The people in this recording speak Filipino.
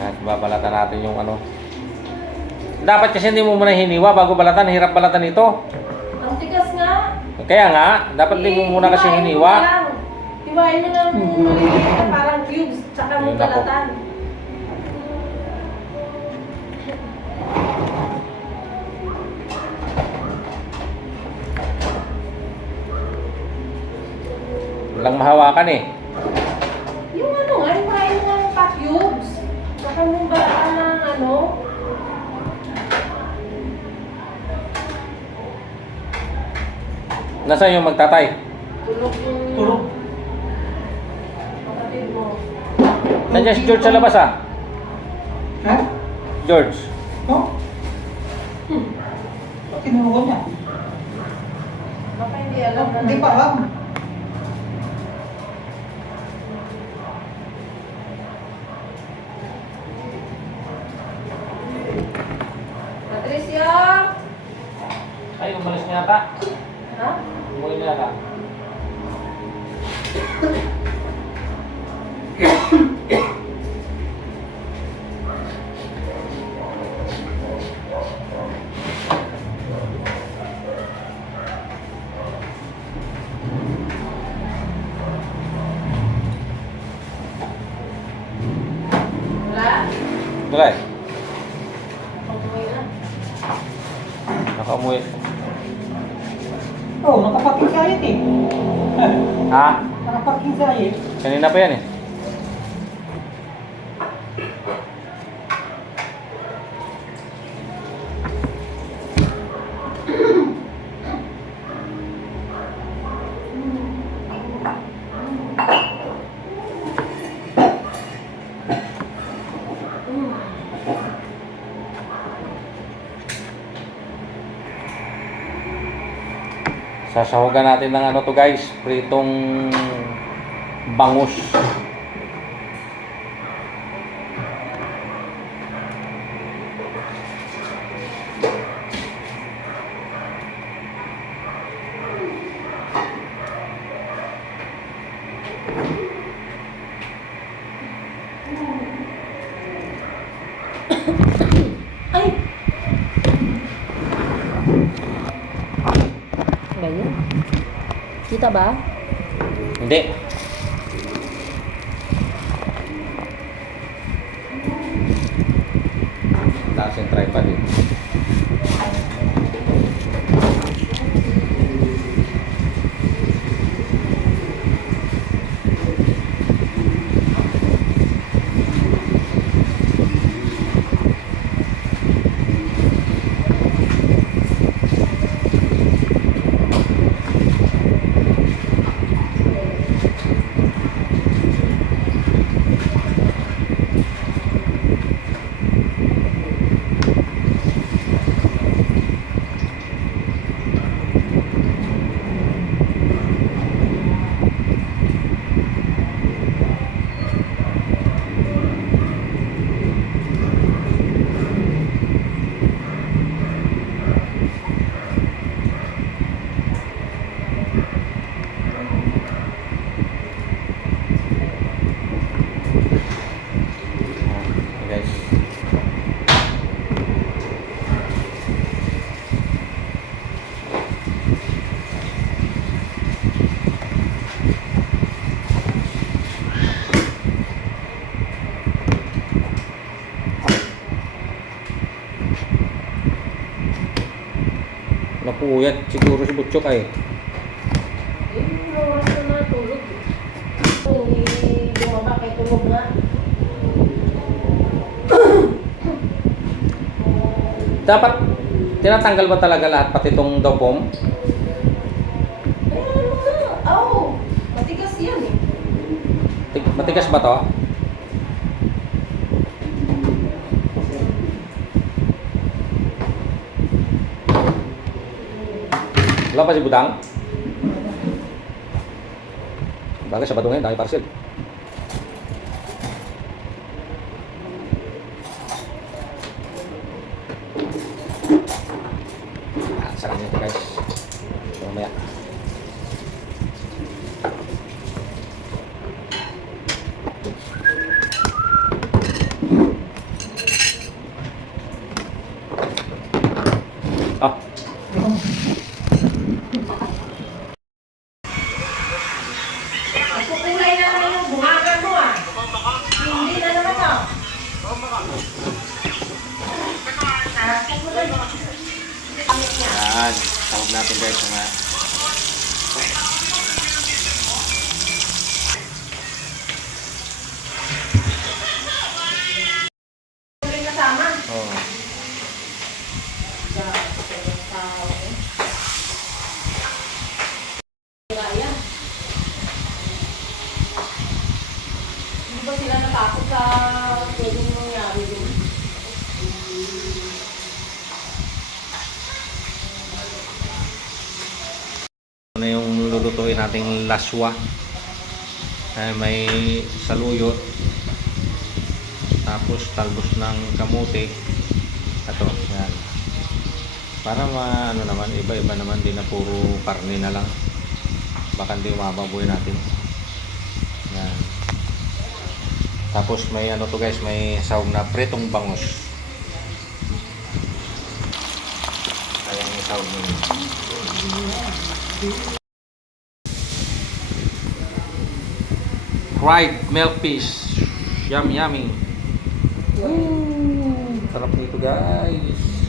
At babalatan natin yung ano. Dapat kasi hindi mo muna hiniwa bago balatan. Hirap balatan ito. Ang tigas nga. Kaya nga, dapat hindi mo muna kasi hiniwa. Hiwain mo lang parang cubes, tsaka mo Ayun na po. balatan. Walang mahawakan eh. Yung ano nga, hiwain mo ng pa-cubes. Tsaka mo balatan ng ano. Nasaan yung magtatay? Tulog yung... Tulog. Kapatid mo. Nandiyan si George sa labas ah. Ha? George. Oh? Ba't tinuruan niya? Baka hindi alam na. Hindi pa alam. Patricia! Ay, umalis niya ata. Ha? Umuwi niya ata. Wala? Wala eh. Pag-uwi na. Naka-umuwi. Oh, nakaparking sa ayit eh. Ha? Nakaparking sa ayit. Kanina pa yan eh. Sasahugan natin ng ano to guys, pritong bangus. Ay! Ganyan. Kita ba? Hindi. Taas yung tripod eh. Guys. Napuyat siguro si Butchok ay. Eh, yung oras na natulog. Kung bumaba kay tulog na. Dapat tinatanggal ba talaga lahat pati itong dopom? Eh, ano na? Oo. Matigas yan eh. Matigas ba to? Wala pa si Budang? Bagay sa Badong ngayon, dami parcel. Sarap nito guys. Mamaya. sahog natin guys mga Rin kasama. oh. Kaya. Hindi ba sila natakot sa pwedeng mangyari yun? Ano yung lulutuin nating laswa. May saluyot. Tapos talbos ng kamote. Ito, yan. Para ano naman, iba-iba naman, di na puro karne na lang. Baka hindi mababoy natin. Yan. Tapos may ano to guys, may sahog na pretong bangus. Ayan yung sahog nyo. Fried milk fish. Yummy, yummy. Sarap nito guys.